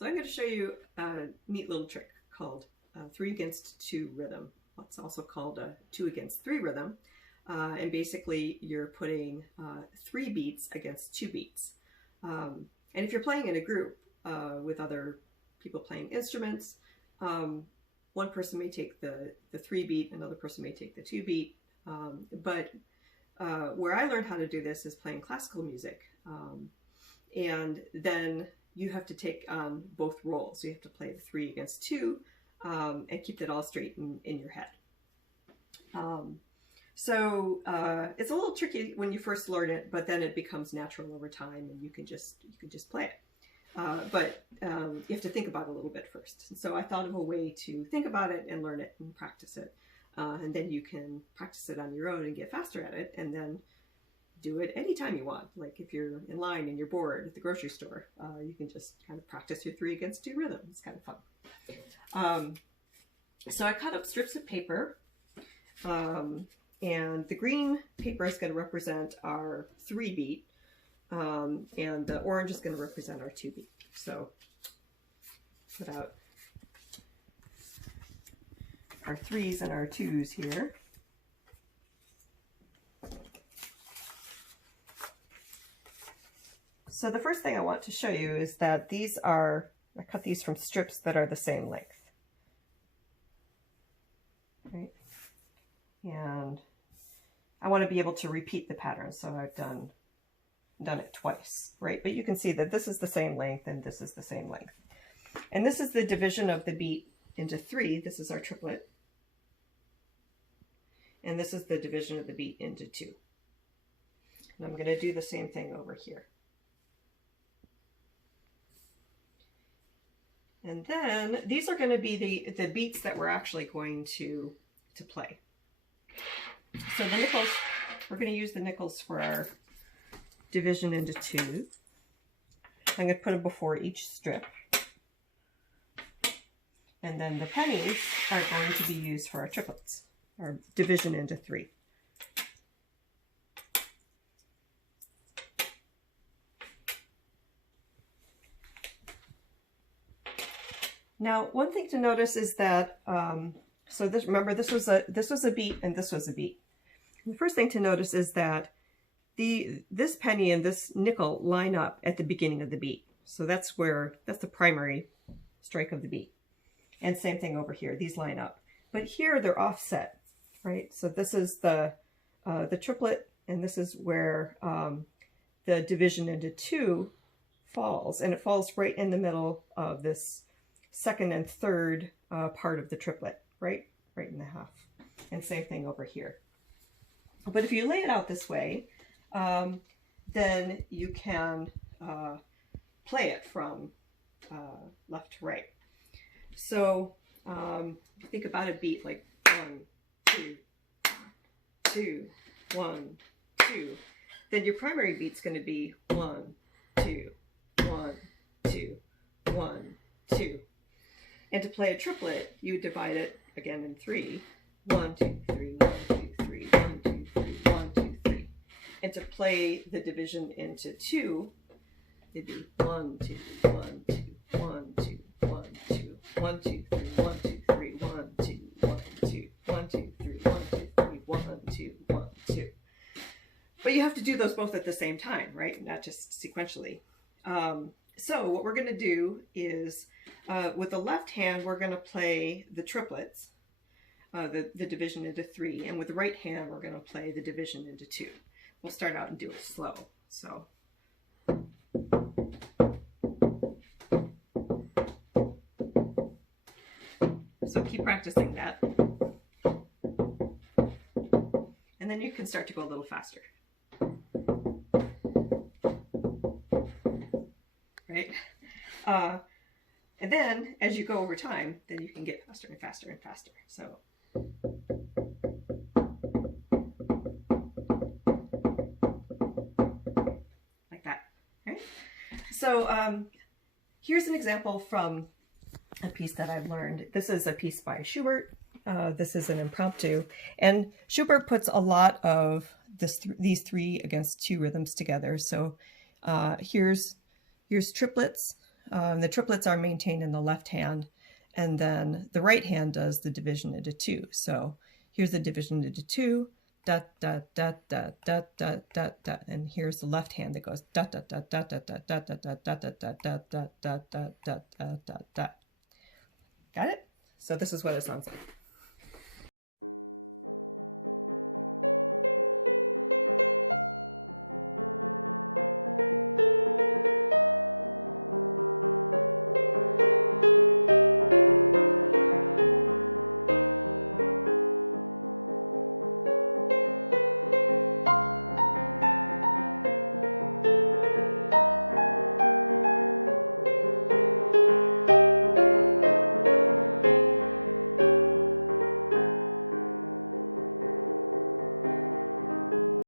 So I'm going to show you a neat little trick called 3 against 2 rhythm. It's also called a 2 against 3 rhythm. And basically you're putting 3 beats against 2 beats. And if you're playing in a group with other people playing instruments, one person may take the 3 beat, another person may take the 2 beat. But where I learned how to do this is playing classical music. And then you have to take both roles. You have to play the 3 against 2 and keep that all straight in your head. So it's a little tricky when you first learn it, but then it becomes natural over time, and you can just play it. But you have to think about it a little bit first. And so I thought of a way to think about it and learn it and practice it, and then you can practice it on your own and get faster at it, and then do it anytime you want. Like if you're in line and you're bored at the grocery store, you can just kind of practice your 3 against 2 rhythm. It's kind of fun. So I cut up strips of paper, and the green paper is going to represent our 3 beat, and the orange is going to represent our 2 beat. So put out our 3s and our 2s here. So the first thing I want to show you is that these are, I cut these from strips that are the same length. Right? And I want to be able to repeat the pattern, so I've done it twice, right? But you can see that this is the same length and this is the same length. And this is the division of the beat into 3. This is our triplet. And this is the division of the beat into 2. And I'm going to do the same thing over here. And then these are going to be the beats that we're actually going to play. So the nickels, we're going to use the nickels for our division into 2. I'm going to put them before each strip. And then the pennies are going to be used for our triplets, our division into 3. Now, one thing to notice is that, so this, remember, this was a beat and this was a beat. And the first thing to notice is that this penny and this nickel line up at the beginning of the beat. So that's the primary strike of the beat. And same thing over here, these line up. But here they're offset, right? So this is the triplet, and this is where the division into 2 falls, and it falls right in the middle of this second and third part of the triplet, right in the half. And same thing over here. But if you lay it out this way, then you can play it from left to right. So think about a beat like 1, 2, 2, 1, 2. Then your primary beat's going to be 1, 2, 1, 2, 1, 2. And to play a triplet, you divide it again in 3. 1, 2, 3, 1, 2, 3, 1, 2, 3, 1, 2, 3. And to play the division into 2, it'd be 1, 2, 1, 2, 1, 2, 1, 2, 1, 2, 3, 1, 2, 3, 1, 2, 1, 2, 1, 2, 3, 1, 2, 3, 1, 2, 1, 2. But you have to do those both at the same time, right? Not just sequentially. So what we're going to do is, with the left hand, we're going to play the triplets, the division into 3, and with the right hand, we're going to play the division into 2. We'll start out and do it slow. So. So keep practicing that. And then you can start to go a little faster. Right? And then, as you go over time, then you can get faster and faster and faster. So. Like that. Right? So here's an example from a piece that I've learned. This is a piece by Schubert. This is an impromptu. And Schubert puts a lot of these 3 against 2 rhythms together. So here's triplets. the triplets are maintained in the left hand, and then the right hand does the division into 2. So here's the division into 2, dot, dot, dot, dot, dot, dot, dot, dot, and here's the left hand that goes dot, dot, dot, dot, dot, dot, dot, dot, dot, dot, dot, dot, dot, dot, dot, dot, dot, dot, dot. Got it? So this is what it sounds like.